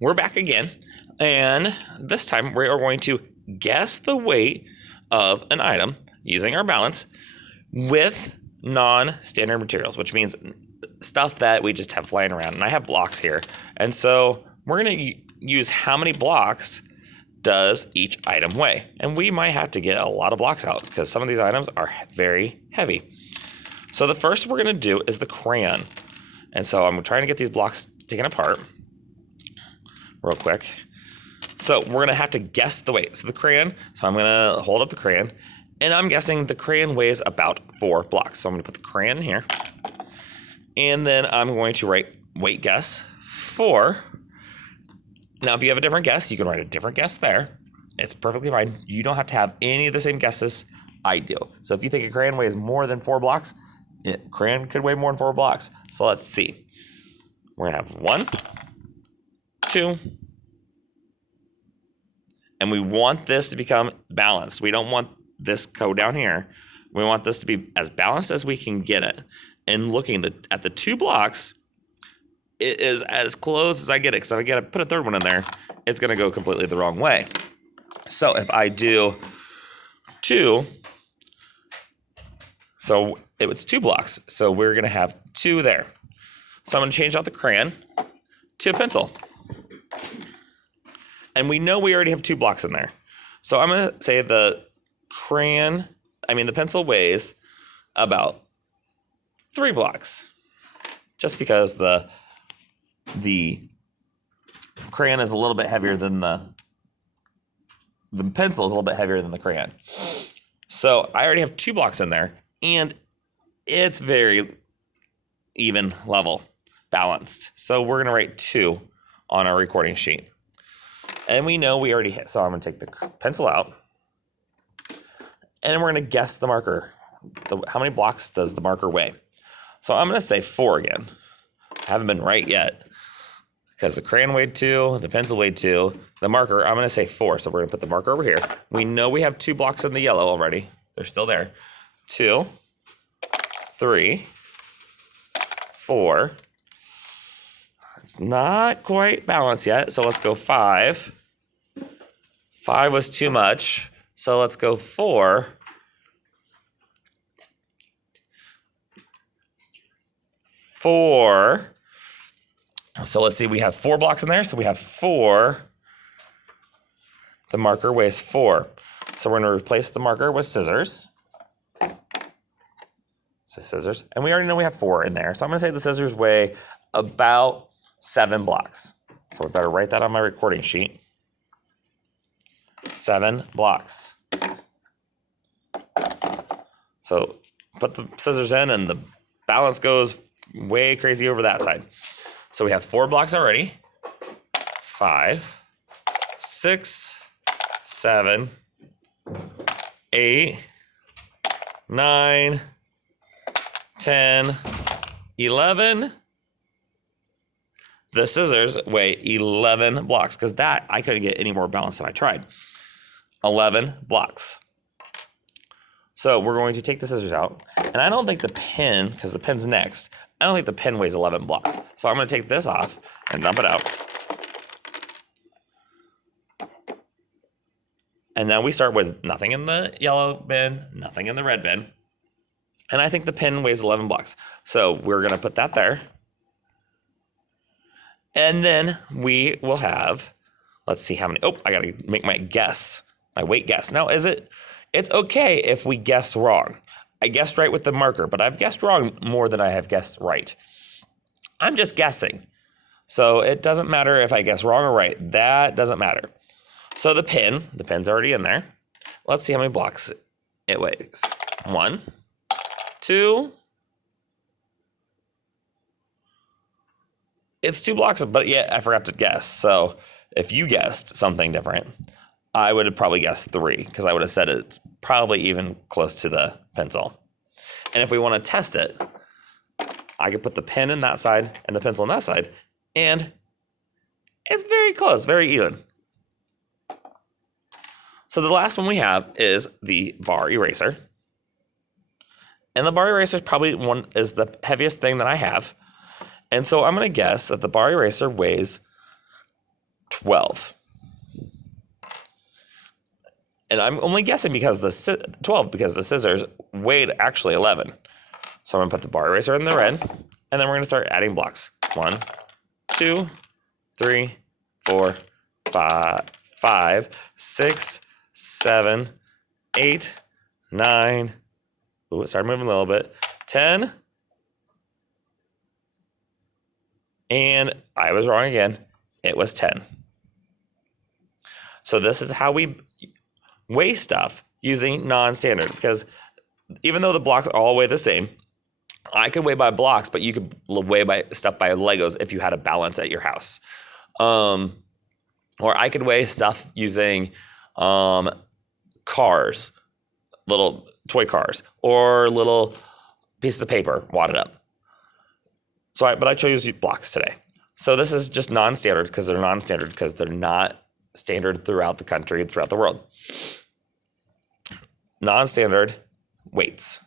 we're back again, and this time we are going to guess the weight of an item using our balance with non-standard materials, which means stuff that we just have flying around. And I have blocks here, and so we're going to use how many blocks does each item weigh. And we might have to get a lot of blocks out because some of these items are very heavy. So the first we're going to do is the crayon. And so I'm trying to get these blocks taken apart real quick. So we're going to have to guess the weight. So the crayon, so I'm going to hold up the crayon, and I'm guessing the crayon weighs about 4 blocks. So I'm going to put the crayon in here, and then I'm going to write weight guess 4. Now, if you have a different guess, you can write a different guess there. It's perfectly fine. You don't have to have any of the same guesses I do. So if you think a crayon weighs more than 4 blocks, crayon could weigh more than 4 blocks. So let's see. We're going to have 1, 2, and we want this to become balanced. We don't want this go down here. We want this to be as balanced as we can get it. And looking at the 2 blocks, it is as close as I get it, because if I get to put a third one in there, it's going to go completely the wrong way. So if I do 2, so it was 2 blocks. So we're going to have 2 there. So I'm going to change out the crayon to a pencil. And we know we already have 2 blocks in there. So I'm going to say the pencil weighs about 3 blocks. Just because the crayon is a little bit heavier than the pencil is a little bit heavier than the crayon. So I already have 2 blocks in there, and it's very even level, balanced. So we're going to write 2 on our recording sheet. And we know we already hit, so I'm going to take the pencil out, and we're going to guess the marker. How many blocks does the marker weigh? So I'm going to say 4 again. I haven't been right yet, because the crayon weighed 2, the pencil weighed 2, the marker, I'm going to say 4. So we're going to put the marker over here. We know we have 2 blocks in the yellow already. They're still there. 2, 3, 4. It's not quite balanced yet, so let's go 5. 5 was too much, so let's go 4. 4. So let's see, we have 4 blocks in there, so we have 4. The marker weighs 4. So we're going to replace the marker with scissors. So scissors, and we already know we have 4 in there. So I'm going to say the scissors weigh about 7 blocks. So we better write that on my recording sheet. 7 blocks. So put the scissors in, and the balance goes way crazy over that side. So we have 4 blocks already. 5, 6, 7, 8, 9, 10, 11. The scissors weigh 11 blocks, because that I couldn't get any more balanced if I tried. 11 blocks. So we're going to take the scissors out, and I don't think the pen, because the pen's next, I don't think the pen weighs 11 blocks. So I'm going to take this off and dump it out. And now we start with nothing in the yellow bin, nothing in the red bin. And I think the pen weighs 11 blocks. So we're going to put that there. And then we will have, let's see how many, I got to make my guess, my weight guess. Now, it's okay if we guess wrong. I guessed right with the marker, but I've guessed wrong more than I have guessed right. I'm just guessing. So it doesn't matter if I guess wrong or right. That doesn't matter. So the pen's already in there. Let's see how many blocks it weighs. 1, 2. It's 2 blocks, but yet I forgot to guess. So if you guessed something different, I would have probably guessed 3, because I would have said it's probably even close to the pencil. And if we want to test it, I could put the pen in that side and the pencil on that side, and it's very close, very even. So the last one we have is the bar eraser. And the bar eraser is probably is the heaviest thing that I have. And so I'm going to guess that the bar eraser weighs 12. And I'm only guessing because 12 because the scissors weighed actually 11. So I'm going to put the bar eraser in the red, and then we're going to start adding blocks. 1, 2, 3, 4, 5, 6, 7, 8, 9. Ooh, it started moving a little bit. 10. And I was wrong again. It was 10. So this is how we weigh stuff using non-standard, because even though the blocks all weigh the same, I could weigh by blocks, but you could weigh by stuff by Legos if you had a balance at your house. Or I could weigh stuff using cars, little toy cars, or little pieces of paper wadded up. But I chose blocks today. So this is just non-standard because they're non-standard because they're not standard throughout the country, throughout the world. Non-standard weights.